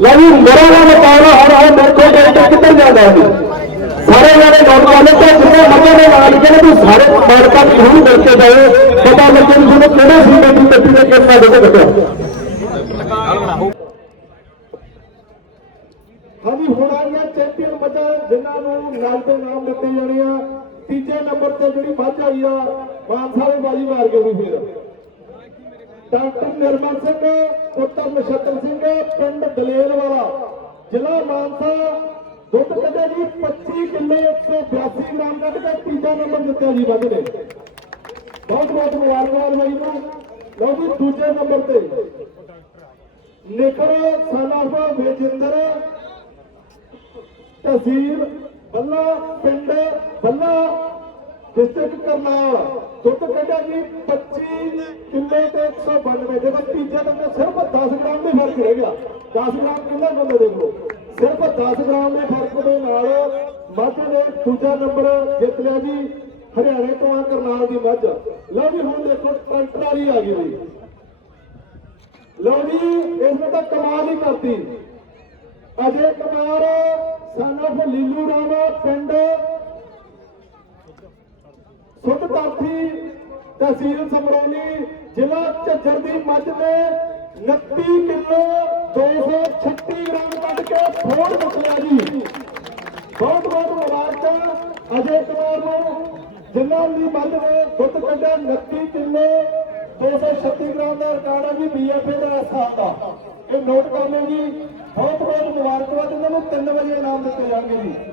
ਲੈ ਵੀ ਮੇਰਾ ਨਾਮ ਮੁਕਾਬਲਾ ਹਰ ਹਰ ਦੇਖੋ ਕਿ ਇਹ ਕਿੱਧਰ ਜਾਂਦਾ ਹੈ ਸਾਰੇ ਜਾਣੇ ਨੋਟ ਕਰ ਲਓ, ਤੇ ਜਿਹੜੇ ਮੱਝਾਂ ਦੇ ਮਾਲਕ ਨੇ ਵੀ ਸਾਰੇ ਮਾਲਕਾਂ ਨੂੰ ਜ਼ਰੂਰ ਮਿਲ ਕੇ ਜਾਓ, ਪਤਾ ਲੱਗੇ ਵੀ ਤੁਹਾਨੂੰ ਕਿਹੜੇ ਸੂਬੇ ਦੀ ਕੱਟੀ ਦੇ ਕਿੰਨਾ ਦੁੱਧ ਕੱਟਿਆ ਹਾਂਜੀ, ਹੁਣ ਆ ਗਿਆ ਚੈਂਪੀਅਨ ਮੱਝਾਂ, ਜਿਨ੍ਹਾਂ ਨੂੰ ਨਾਲ ਦੇ ਨਾਮ ਦਿੱਤੇ ਜਾਣੇ ਆ। ਤੀਜੇ ਨੰਬਰ ਤੇ ਜਿਹੜੀ ਮੱਝ ਆਈ ਆ, ਮਾਨਸਾ ਦੇ ਬਾਜੀ ਮਾਰ ਕੇ ਵੀ ਫਿਰ। ਡਾਕਟਰ ਨਿਰਮਲ ਸਿੰਘ, ਪੁੱਤਰ ਨਛੱਤਰ ਸਿੰਘ, ਪਿੰਡ ਦਲੇਲ ਵਾਲਾ ਜ਼ਿਲ੍ਹਾ ਮਾਨਸਾ। ਦੁੱਧ ਕੱਢਿਆ ਜੀ 25 ਕਿਲੋ 182 ਗ੍ਰਾਮ ਕੱਢ ਕੇ ਤੀਜਾ ਨੰਬਰ ਜਿੱਤਿਆ ਜੀ ਮੱਝ ਨੇ ਬਹੁਤ ਬਹੁਤ ਮੁਬਾਰਕਬਾਦ ਬਾਈ ਨੂੰ। ਲਓ ਜੀ ਦੂਜੇ ਨੰਬਰ ਤੇ। ਨਿਕਲ ਸਾਲਾਫਾ ਵੇਜਿੰਦਰ ਤਹਿਸੀਲ ਬੱਲਾ, ਪਿੰਡ ਬੱਲਾ। ਡਿਸਟ੍ਰਿਕਟ ਕਰਨਾਲ ਦੁੱਧ ਕੱਢਿਆ ਜੀ 25 ਕਿੱਲੇ ਤੇ 192 ਦੇ ਤੀਜੇ ਨੰਬਰ ਸਿਰਫ 10 ਗ੍ਰਾਮ ਦੇ ਫ਼ਰਕ ਰਹਿ ਗਿਆ। 10 ਗ੍ਰਾਮ ਕਿੰਨਾ ਬੰਦੇ ਦੇਖ ਲਓ? ਸਿਰਫ 10 ਗ੍ਰਾਮ ਦੇ ਫ਼ਰਕ ਦੇ ਨਾਲ ਮੱਝ ਨੇ ਦੂਜਾ ਨੰਬਰ ਜਿੱਤ ਲਿਆ ਜੀ, ਹਰਿਆਣੇ ਤੋਂ ਆ ਕਰਨਾਲ ਦੀ ਮੱਝ। ਲਓ ਜੀ, ਹੁਣ ਦੇਖੋ ਟਰੈਕਟਰ ਵਾਲੀ ਆ ਗਈ ਬਈ ਲਓ ਜੀ ਇਸ ਨੇ ਤਾਂ ਕਮਾਲ ਹੀ ਕਰਤੀ। ਅਜੇ ਕੁਮਾਰ ਸਨਫ ਲੀਲੂ ਰਾਮ ਪਿੰਡ ਸੁੱਧ ਤਹਿਸੀਲ ਸਮਰੋਨੀ ਜ਼ਿਲ੍ਹਾ ਝੱਜਰ ਦੀ ਮੱਝ ਨੇ 29 ਕਿਲੋ 236 ਗ੍ਰਾਮ ਕੱਢ ਕੇ ਫੋੜ ਮੁੱਕਿਆ ਜੀ। ਬਹੁਤ ਬਹੁਤ ਮੁਬਾਰਕਾਂ। ਅਜੇ ਕੁਮਾਰ ਨੂੰ ਜਿਨ੍ਹਾਂ ਦੀ ਮੱਝ ਨੇ ਦੁੱਧ ਕੱਢਿਆ 29 ਕਿਲੋ 236 ਗ੍ਰਾਮ ਦਾ ਰਿਕਾਰਡ ਹੈ ਜੀ ਬੀਐਫਏ ਦਾ ਸਾਲ ਦਾ। ਇਹ ਨੋਟ ਕਰ ਲਓ ਜੀ। ਬਹੁਤ ਬਹੁਤ ਮੁਬਾਰਕਬਾਦ ਇਹਨਾਂ ਨੂੰ 3 ਵਜੇ ਇਨਾਮ ਦਿੱਤੇ ਜਾਣਗੇ ਜੀ।